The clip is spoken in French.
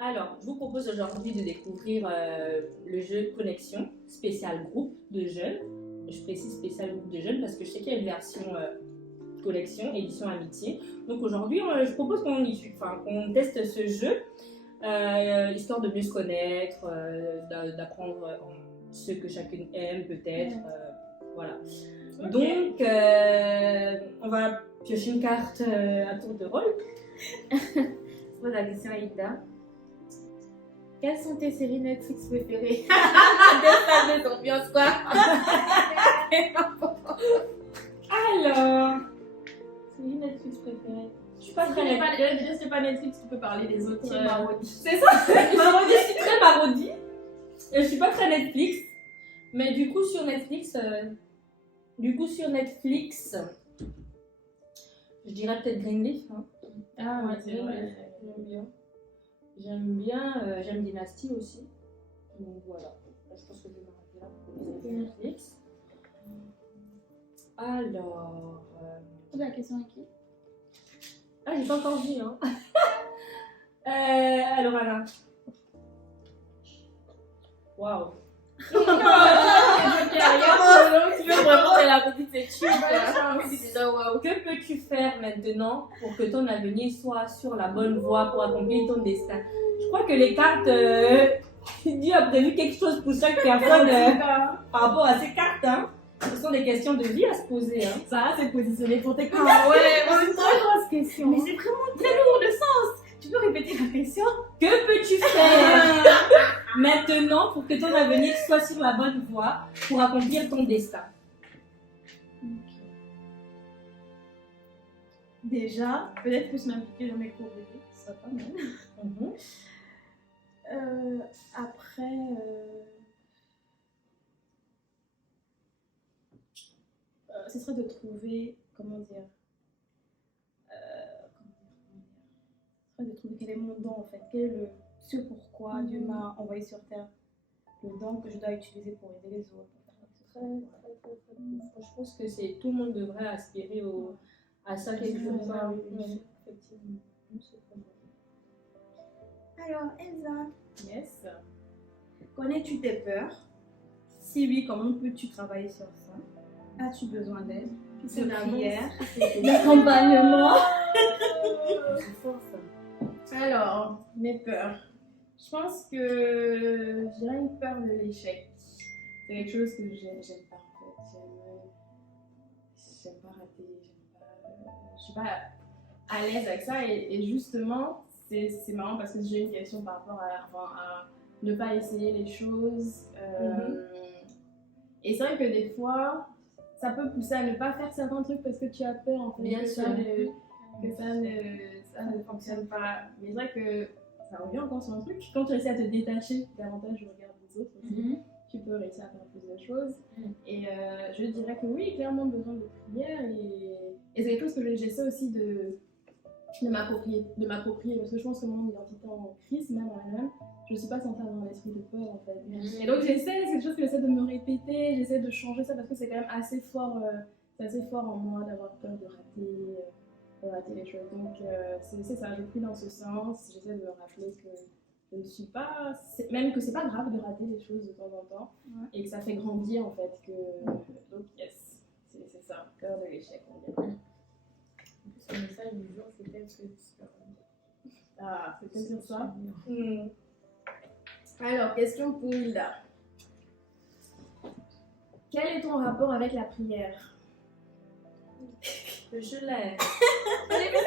Alors, je vous propose aujourd'hui de découvrir le jeu Connexion, spécial groupe de jeunes. Je précise spécial groupe de jeunes parce que je sais qu'il y a une version Connexion, édition amitié. Donc aujourd'hui, je propose qu'on teste ce jeu, histoire de mieux se connaître, d'apprendre ce que chacune aime peut-être. Voilà. Okay. Donc, on va piocher une carte à tour de rôle. C'est quoi la question, Aïda? Quelles sont tes séries Netflix préférées? Deux phases d'ambiance, quoi. Alors, séries Netflix préférées. Je suis pas très Netflix. Déjà, c'est pas Netflix, tu peux parler des autres. Marodi. C'est ça, Marodi, je suis très Marodi. Je suis pas très Netflix. Mais du coup, sur Netflix, je dirais peut-être Greenleaf. Hein. Ah, ouais, c'est vrai. J'aime Dynasty aussi. Donc voilà. Je pense que je vais m'arrêter là pour les Netflix. Alors. La question à qui? Ah, j'ai pas encore vu, hein. Alors, Alain. Waouh. Tu veux vraiment que la petite étude? Que peux-tu faire maintenant pour que ton avenir soit sur la bonne voie pour accomplir ton destin? Je crois que les cartes, Dieu a prévu quelque chose pour chaque personne par rapport à ces cartes. Hein. Ce sont des questions de vie à se poser. Hein. Ça, c'est positionné pour tes questions. Ah ouais, c'est une très grosse question. Mais c'est vraiment très lourd de sens. Tu peux répéter la question? Que peux-tu faire maintenant pour que ton avenir soit sur la bonne voie pour accomplir ton destin? Déjà, peut-être plus m'impliquer dans mes cours de vie, ce serait pas mal. Après, ce serait de trouver, comment dire, ce serait de trouver quel est mon don en fait, quel est ce pourquoi Dieu m'a envoyé sur terre, le don que je dois utiliser pour aider les autres. Très beau. Je pense que tout le monde devrait aspirer à ça quelque chose. Effectivement. Alors, Elsa. Yes. Connais-tu tes peurs? Si oui, comment peux-tu travailler sur ça? As-tu besoin d'aide? De prière, d'accompagnement? C'est fort ça. Alors, mes peurs. Je pense que j'ai une peur de l'échec. C'est quelque chose que j'aime pas en fait. J'aime pas rater, je suis pas à l'aise avec ça et justement c'est marrant parce que j'ai une question par rapport à ne pas essayer les choses et c'est vrai que des fois ça peut pousser à ne pas faire certains trucs parce que tu as peur en fait bien sûr que ça ne fonctionne pas, mais c'est vrai que ça revient encore sur un truc quand tu essaies à te détacher davantage du regard des autres aussi. Tu peux réussir à faire plus de choses. Et je dirais que oui, clairement besoin de prière. Et c'est quelque chose que j'essaie aussi de m'approprier. Parce que je pense que mon identité en Christ, même en elle-même, je ne suis pas censée avoir l'esprit de peur en fait. Et donc c'est quelque chose que j'essaie de me répéter, j'essaie de changer ça parce que c'est quand même assez fort, c'est assez fort en moi d'avoir peur de rater les choses. Donc c'est ça, je prie dans ce sens. J'essaie de me rappeler que je ne suis pas, même que c'est pas grave de rater des choses de temps en temps et que ça fait grandir en fait. Donc yes, c'est ça, peur de l'échec on dirait. Le message du jour c'était que ah, c'était sur ça. Alors, question pour Hilda. Quel est ton rapport avec la prière? Je l'ai. C'était